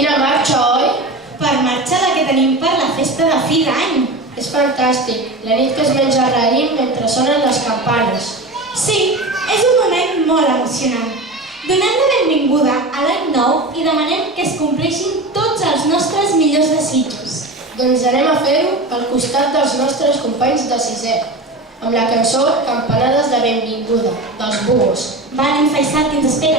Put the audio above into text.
Quina marxa, oi? Per marxa la que tenim per la festa de fi d'any. És fantàstic, la nit que es menja raïm mentre sonen les campanes. Sí, és un moment molt emocionant. Donem la benvinguda a l'any nou i demanem que es compleixin tots els nostres millors desitjos. Doncs anem a fer-ho al costat dels nostres companys de sisè, amb la cançó Campanades de benvinguda, dels Búhos. Va, anem, Faisal, que ens espera.